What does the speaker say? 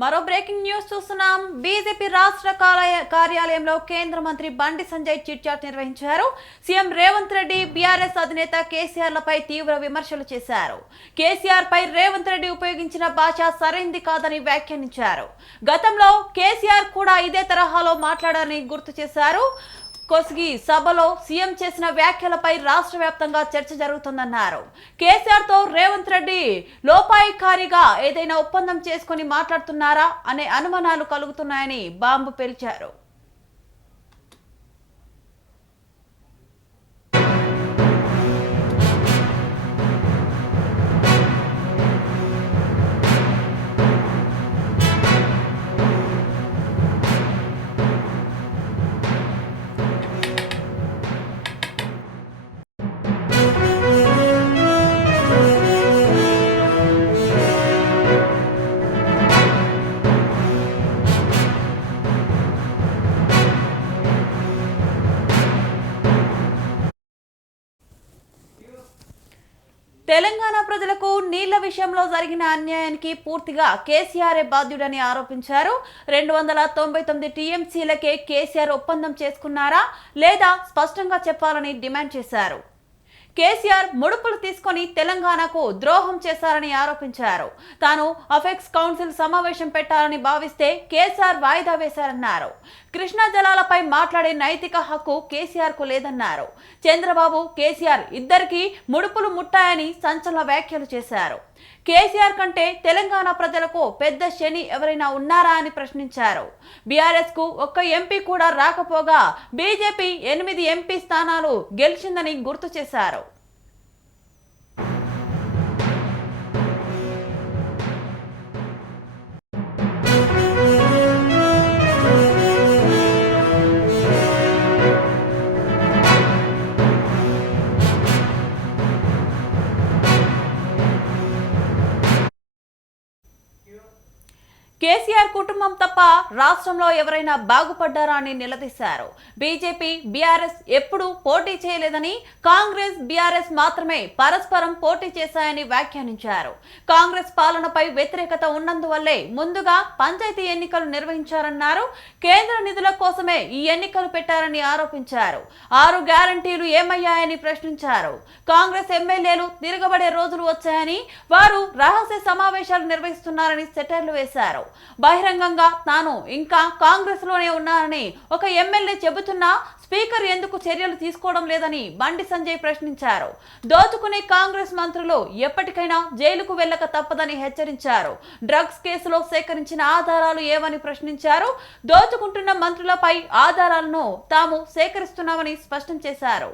మరో breaking news చూస్తున్నాం. BJP రాష్ట్ర కార్యాలయంలో కేంద్ర మంత్రి బండి సంజయ్ చిట్ చాట్ నిర్వహించారు. సీఎం రేవంత్ రెడ్డి బీఆర్ఎస్ అధినేత కేసీఆర్లపై తీవ్ర విమర్శలు చేశారు. కేసీఆర్ పై రేవంత్ రెడ్డి ఉపయోగించిన భాష సరైంది కాదని వ్యాఖ్యానించారు. గతంలో కేసీఆర్ కూడా ఇదే తరహాలో మాట్లాడారని గుర్తు చేశారు. కొస్గి సభలో సీఎం చేసిన వ్యాఖ్యలపై రాష్ట్ర వ్యాప్తంగా చర్చ జరుగుతుందన్నారు. కేసీఆర్ తో రేవంత్ రెడ్డి లోపాయికారిగా ఏదైనా ఒప్పందం చేసుకుని మాట్లాడుతున్నారా అనే అనుమానాలు కలుగుతున్నాయని బాంబు పేల్చారు. తెలంగాణ ప్రజలకు నీళ్ల విషయంలో జరిగిన అన్యాయానికి పూర్తిగా కేసీఆర్ బాధ్యుడని ఆరోపించారు. 299 టీఎంసీలకే కేసీఆర్ ఒప్పందం చేసుకున్నారా లేదా స్పష్టంగా చెప్పాలని డిమాండ్ చేశారు. కేసీఆర్ ముడుపులు తీసుకొని తెలంగాణకు ద్రోహం చేశారని ఆరోపించారు. తాను అఫెక్స్ కౌన్సిల్ సమావేశం పెట్టాలని భావిస్తే కేసీఆర్ వాయిదా వేశారన్నారు. కృష్ణా జలాలపై మాట్లాడే నైతిక హక్కు కేసీఆర్ కు లేదన్నారు. చంద్రబాబు కేసీఆర్ ఇద్దరికి ముడుపులు ముట్టాయని సంచలన వ్యాఖ్యలు చేశారు. కేసీఆర్ కంటే తెలంగాణ ప్రజలకు పెద్ద శని ఎవరైనా ఉన్నారా అని ప్రశ్నించారు. బీఆర్ఎస్ కు ఒక్క ఎంపీ కూడా రాకపోగా బీజేపీ 8 ఎంపీ స్థానాలు గెలిచిందని గుర్తు చేశారు. కేసీఆర్ కుటుంబం తప్ప రాష్ట్రంలో ఎవరైనా బాగుపడ్డారా అని నిలదీశారు. బీజేపీ బీఆర్ఎస్ ఎప్పుడూ పోటీ చేయలేదని, కాంగ్రెస్ బీఆర్ఎస్ మాత్రమే పరస్పరం పోటీ చేశాయని వ్యాఖ్యానించారు. కాంగ్రెస్ పాలనపై వ్యతిరేకత ఉన్నందువల్లే ముందుగా పంచాయతీ ఎన్నికలు నిర్వహించారన్నారు. కేంద్ర నిధుల కోసమే ఈ ఎన్నికలు పెట్టారని ఆరోపించారు. 6 గ్యారంటీలు ఏమయ్యాయని ప్రశ్నించారు. కాంగ్రెస్ ఎమ్మెల్యేలు తిరగబడే రోజులు వచ్చాయని, వారు రహస్య సమావేశాలు నిర్వహిస్తున్నారని సెటైర్లు వేశారు. బహిరంగంగా తాను ఇంకా కాంగ్రెస్ లోనే ఉన్నానని ఒక ఎమ్మెల్యే చెబుతున్నా స్పీకర్ ఎందుకు చర్యలు తీసుకోవడం లేదని బండి సంజయ్ ప్రశ్నించారు. దోచుకునే కాంగ్రెస్ మంత్రులు ఎప్పటికైనా జైలుకు వెళ్లక తప్పదని హెచ్చరించారు. డ్రగ్స్ కేసులో సేకరించిన ఆధారాలు ఏవని ప్రశ్నించారు. దోచుకుంటున్న మంత్రులపై ఆధారాలను తాము సేకరిస్తున్నామని స్పష్టం చేశారు.